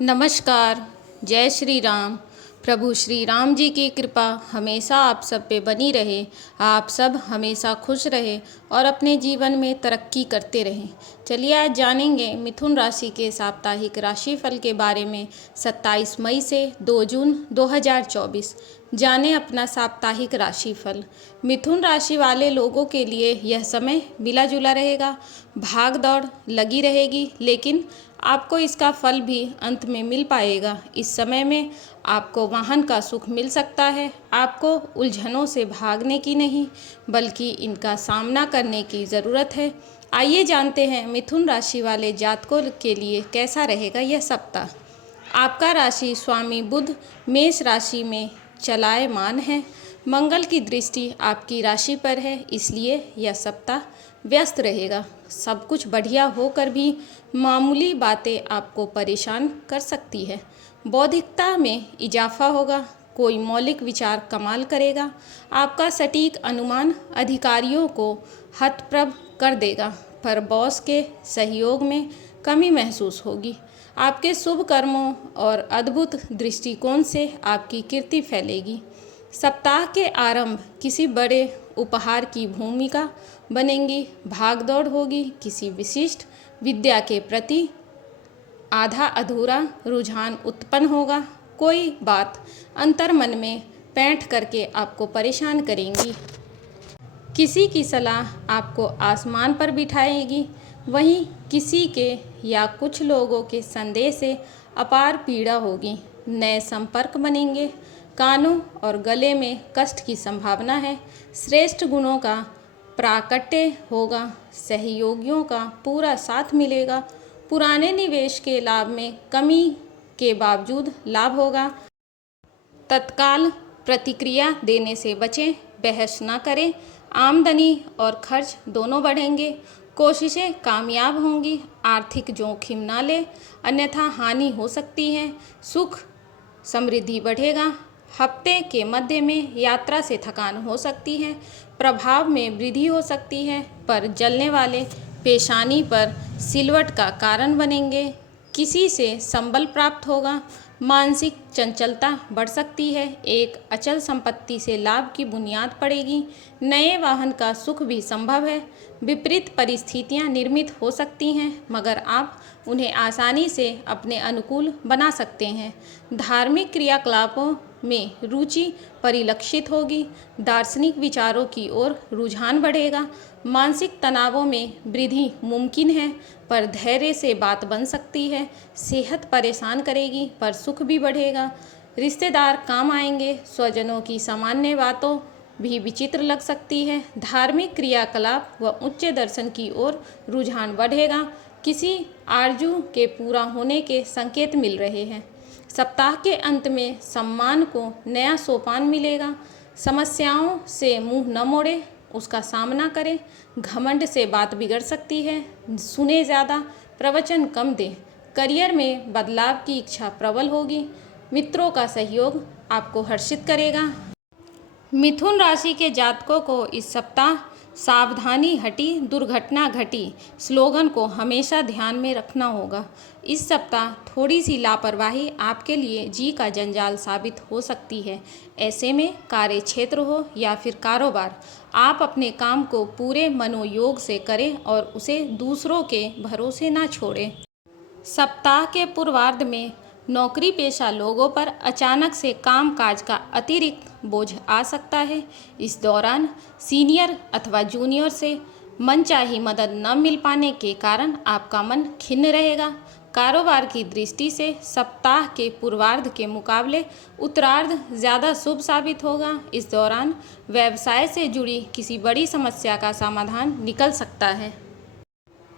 नमस्कार। जय श्री राम। प्रभु श्री राम जी की कृपा हमेशा आप सब पे बनी रहे। आप सब हमेशा खुश रहे और अपने जीवन में तरक्की करते रहें। चलिए आज जानेंगे मिथुन राशि के साप्ताहिक राशिफल के बारे में। 27 मई से 2 जून 2024 जाने अपना साप्ताहिक राशिफल। मिथुन राशि वाले लोगों के लिए यह समय मिला जुला रहेगा। भाग दौड़ लगी रहेगी, लेकिन आपको इसका फल भी अंत में मिल पाएगा। इस समय में आपको वाहन का सुख मिल सकता है। आपको उलझनों से भागने की नहीं, बल्कि इनका सामना करने की ज़रूरत है। आइए जानते हैं मिथुन राशि वाले जातकों के लिए कैसा रहेगा यह सप्ताह। आपका राशि स्वामी बुध मेष राशि में चलायमान है। मंगल की दृष्टि आपकी राशि पर है, इसलिए यह सप्ताह व्यस्त रहेगा। सब कुछ बढ़िया होकर भी मामूली बातें आपको परेशान कर सकती है। बौद्धिकता में इजाफा होगा। कोई मौलिक विचार कमाल करेगा। आपका सटीक अनुमान अधिकारियों को हतप्रभ कर देगा, पर बॉस के सहयोग में कमी महसूस होगी। आपके शुभ कर्मों और अद्भुत दृष्टिकोण से आपकी कीर्ति फैलेगी। सप्ताह के आरंभ किसी बड़े उपहार की भूमिका बनेंगी। भागदौड़ होगी। किसी विशिष्ट विद्या के प्रति आधा अधूरा रुझान उत्पन्न होगा। कोई बात अंतर्मन में पैठ करके आपको परेशान करेंगी। किसी की सलाह आपको आसमान पर बिठाएगी। वहीं किसी के या कुछ लोगों के संदेह से अपार पीड़ा होगी। नए संपर्क बनेंगे। कानों और गले में कष्ट की संभावना है। श्रेष्ठ गुणों का प्राकट्य होगा। सहयोगियों का पूरा साथ मिलेगा। पुराने निवेश के लाभ में कमी के बावजूद लाभ होगा। तत्काल प्रतिक्रिया देने से बचें। बहस न करें। आमदनी और खर्च दोनों बढ़ेंगे। कोशिशें कामयाब होंगी। आर्थिक जोखिम न लें, अन्यथा हानि हो सकती है। सुख समृद्धि बढ़ेगा। हफ्ते के मध्य में यात्रा से थकान हो सकती है। प्रभाव में वृद्धि हो सकती है, पर जलने वाले पेशानी पर सिलवट का कारण बनेंगे। किसी से संबल प्राप्त होगा। मानसिक चंचलता बढ़ सकती है। एक अचल संपत्ति से लाभ की बुनियाद पड़ेगी। नए वाहन का सुख भी संभव है। विपरीत परिस्थितियां निर्मित हो सकती हैं, मगर आप उन्हें आसानी से अपने अनुकूल बना सकते हैं। धार्मिक क्रियाकलापों में रुचि परिलक्षित होगी। दार्शनिक विचारों की ओर रुझान बढ़ेगा। मानसिक तनावों में वृद्धि मुमकिन है, पर धैर्य से बात बन सकती है। सेहत परेशान करेगी, पर सुख भी बढ़ेगा। रिश्तेदार काम आएंगे। स्वजनों की सामान्य बातों भी विचित्र लग सकती है। धार्मिक क्रियाकलाप व उच्च दर्शन की ओर रुझान बढ़ेगा। किसी आरजू के पूरा होने के संकेत मिल रहे हैं। सप्ताह के अंत में सम्मान को नया सोपान मिलेगा। समस्याओं से मुंह न मोड़े, उसका सामना करें। घमंड से बात बिगड़ सकती है। सुने ज़्यादा, प्रवचन कम दें। करियर में बदलाव की इच्छा प्रबल होगी। मित्रों का सहयोग आपको हर्षित करेगा। मिथुन राशि के जातकों को इस सप्ताह सावधानी हटी दुर्घटना घटी स्लोगन को हमेशा ध्यान में रखना होगा। इस सप्ताह थोड़ी सी लापरवाही आपके लिए जी का जंजाल साबित हो सकती है। ऐसे में कार्य क्षेत्र हो या फिर कारोबार, आप अपने काम को पूरे मनोयोग से करें और उसे दूसरों के भरोसे ना छोड़ें। सप्ताह के पूर्वार्ध में नौकरी पेशा लोगों पर अचानक से कामकाज का अतिरिक्त बोझ आ सकता है। इस दौरान सीनियर अथवा जूनियर से मनचाही मदद न मिल पाने के कारण आपका मन खिन्न रहेगा। कारोबार की दृष्टि से सप्ताह के पूर्वार्ध के मुकाबले उत्तरार्ध ज़्यादा शुभ साबित होगा। इस दौरान व्यवसाय से जुड़ी किसी बड़ी समस्या का समाधान निकल सकता है।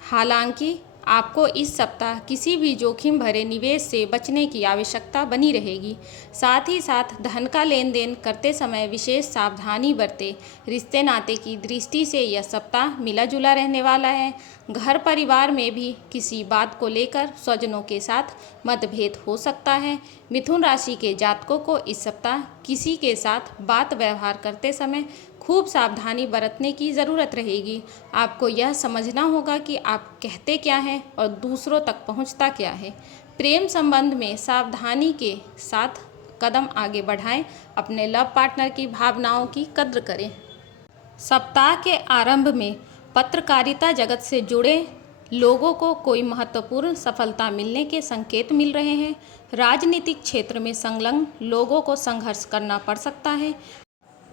हालांकि आपको इस सप्ताह किसी भी जोखिम भरे निवेश से बचने की आवश्यकता बनी रहेगी। साथ ही साथ धन का लेन देन करते समय विशेष सावधानी बरतें। रिश्ते नाते की दृष्टि से यह सप्ताह मिला जुला रहने वाला है। घर परिवार में भी किसी बात को लेकर स्वजनों के साथ मतभेद हो सकता है। मिथुन राशि के जातकों को इस सप्ताह किसी के साथ बात व्यवहार करते समय खूब सावधानी बरतने की ज़रूरत रहेगी। आपको यह समझना होगा कि आप कहते क्या हैं और दूसरों तक पहुंचता क्या है। प्रेम संबंध में सावधानी के साथ कदम आगे बढ़ाएं। अपने लव पार्टनर की भावनाओं की कद्र करें। सप्ताह के आरंभ में पत्रकारिता जगत से जुड़े लोगों को कोई महत्वपूर्ण सफलता मिलने के संकेत मिल रहे हैं। राजनीतिक क्षेत्र में संलग्न लोगों को संघर्ष करना पड़ सकता है।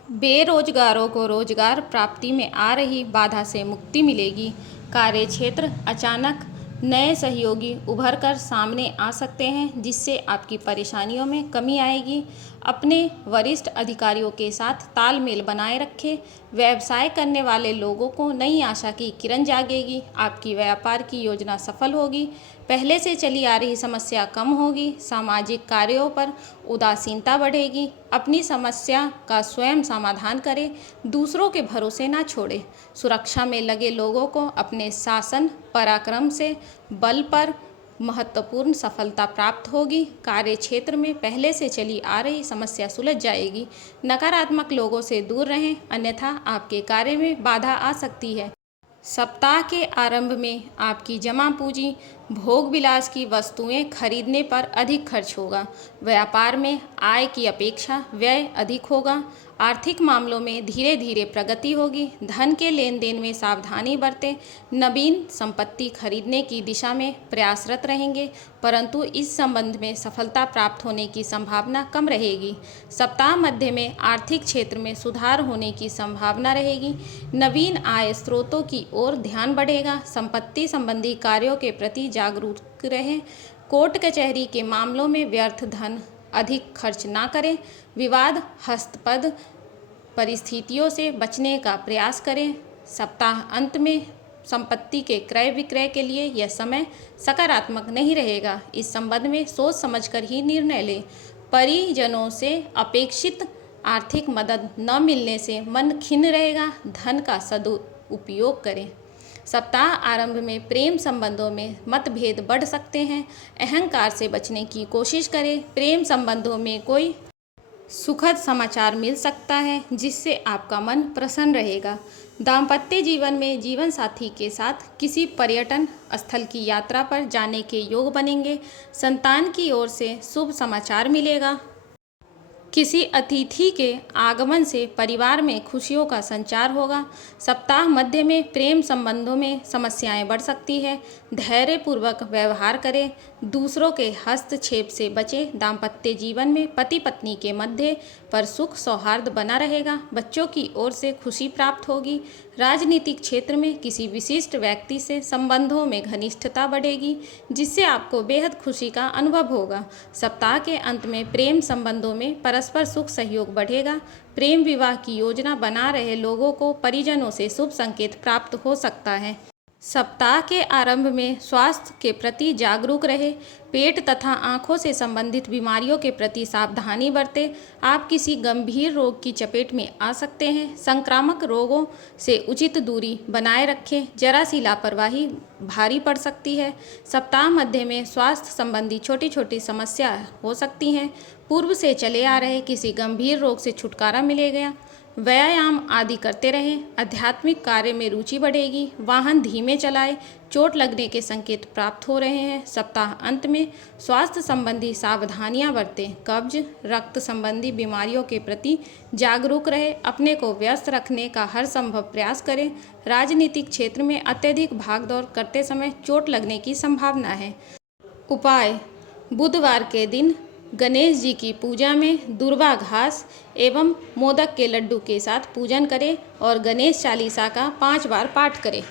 बेरोजगारों को रोजगार प्राप्ति में आ रही बाधा से मुक्ति मिलेगी। कार्यक्षेत्र अचानक नए सहयोगी उभर कर सामने आ सकते हैं, जिससे आपकी परेशानियों में कमी आएगी। अपने वरिष्ठ अधिकारियों के साथ तालमेल बनाए रखें। व्यवसाय करने वाले लोगों को नई आशा की किरण जागेगी। आपकी व्यापार की योजना सफल होगी। पहले से चली आ रही समस्या कम होगी। सामाजिक कार्यों पर उदासीनता बढ़ेगी। अपनी समस्या का स्वयं समाधान करें, दूसरों के भरोसे ना छोड़ें। सुरक्षा में लगे लोगों को अपने शासन पराक्रम से बल पर महत्वपूर्ण सफलता प्राप्त होगी। कार्यक्षेत्र में पहले से चली आ रही समस्या सुलझ जाएगी। नकारात्मक लोगों से दूर रहें, अन्यथा आपके कार्य में बाधा आ सकती है। सप्ताह के आरंभ में आपकी जमा पूंजी भोग विलास की वस्तुएं खरीदने पर अधिक खर्च होगा। व्यापार में आय की अपेक्षा व्यय अधिक होगा। आर्थिक मामलों में धीरे धीरे प्रगति होगी। धन के लेन देन में सावधानी बरतें। नवीन संपत्ति खरीदने की दिशा में प्रयासरत रहेंगे, परंतु इस संबंध में सफलता प्राप्त होने की संभावना कम रहेगी। सप्ताह मध्य में आर्थिक क्षेत्र में सुधार होने की संभावना रहेगी। नवीन आय स्रोतों की ओर ध्यान बढ़ेगा। संपत्ति संबंधी कार्यों के प्रति जागरूक रहें। कोर्ट कचहरी के मामलों में व्यर्थ धन अधिक खर्च ना करें। विवाद हस्तपद परिस्थितियों से बचने का प्रयास करें। सप्ताह अंत में संपत्ति के क्रय विक्रय के लिए यह समय सकारात्मक नहीं रहेगा। इस संबंध में सोच समझकर ही निर्णय लें। परिजनों से अपेक्षित आर्थिक मदद न मिलने से मन खिन्न रहेगा। धन का सदुपयोग करें। सप्ताह आरंभ में प्रेम संबंधों में मतभेद बढ़ सकते हैं। अहंकार से बचने की कोशिश करें। प्रेम संबंधों में कोई सुखद समाचार मिल सकता है, जिससे आपका मन प्रसन्न रहेगा। दाम्पत्य जीवन में जीवन साथी के साथ किसी पर्यटन स्थल की यात्रा पर जाने के योग बनेंगे। संतान की ओर से शुभ समाचार मिलेगा। किसी अतिथि के आगमन से परिवार में खुशियों का संचार होगा। सप्ताह मध्य में प्रेम संबंधों में समस्याएं बढ़ सकती है। धैर्यपूर्वक व्यवहार करें। दूसरों के हस्तक्षेप से बचें। दाम्पत्य जीवन में पति पत्नी के मध्य पर सुख सौहार्द बना रहेगा। बच्चों की ओर से खुशी प्राप्त होगी। राजनीतिक क्षेत्र में किसी विशिष्ट व्यक्ति से संबंधों में घनिष्ठता बढ़ेगी, जिससे आपको बेहद खुशी का अनुभव होगा। सप्ताह के अंत में प्रेम संबंधों में परस्पर सुख सहयोग बढ़ेगा। प्रेम विवाह की योजना बना रहे लोगों को परिजनों से शुभ संकेत प्राप्त हो सकता है। सप्ताह के आरंभ में स्वास्थ्य के प्रति जागरूक रहे। पेट तथा आँखों से संबंधित बीमारियों के प्रति सावधानी बरतें। आप किसी गंभीर रोग की चपेट में आ सकते हैं। संक्रामक रोगों से उचित दूरी बनाए रखें। जरा सी लापरवाही भारी पड़ सकती है। सप्ताह मध्य में स्वास्थ्य संबंधी छोटी छोटी समस्या हो सकती हैं। पूर्व से चले आ रहे किसी गंभीर रोग से छुटकारा मिलेगा। व्यायाम आदि करते रहें। आध्यात्मिक कार्य में रुचि बढ़ेगी। वाहन धीमे चलाएं। चोट लगने के संकेत प्राप्त हो रहे हैं। सप्ताह अंत में स्वास्थ्य संबंधी सावधानियां बरतें। कब्ज रक्त संबंधी बीमारियों के प्रति जागरूक रहें। अपने को व्यस्त रखने का हर संभव प्रयास करें। राजनीतिक क्षेत्र में अत्यधिक भागदौड़ करते समय चोट लगने की संभावना है। उपाय: बुधवार के दिन गणेश जी की पूजा में दुर्वा घास एवं मोदक के लड्डू के साथ पूजन करें और गणेश चालीसा का 5 बार पाठ करें।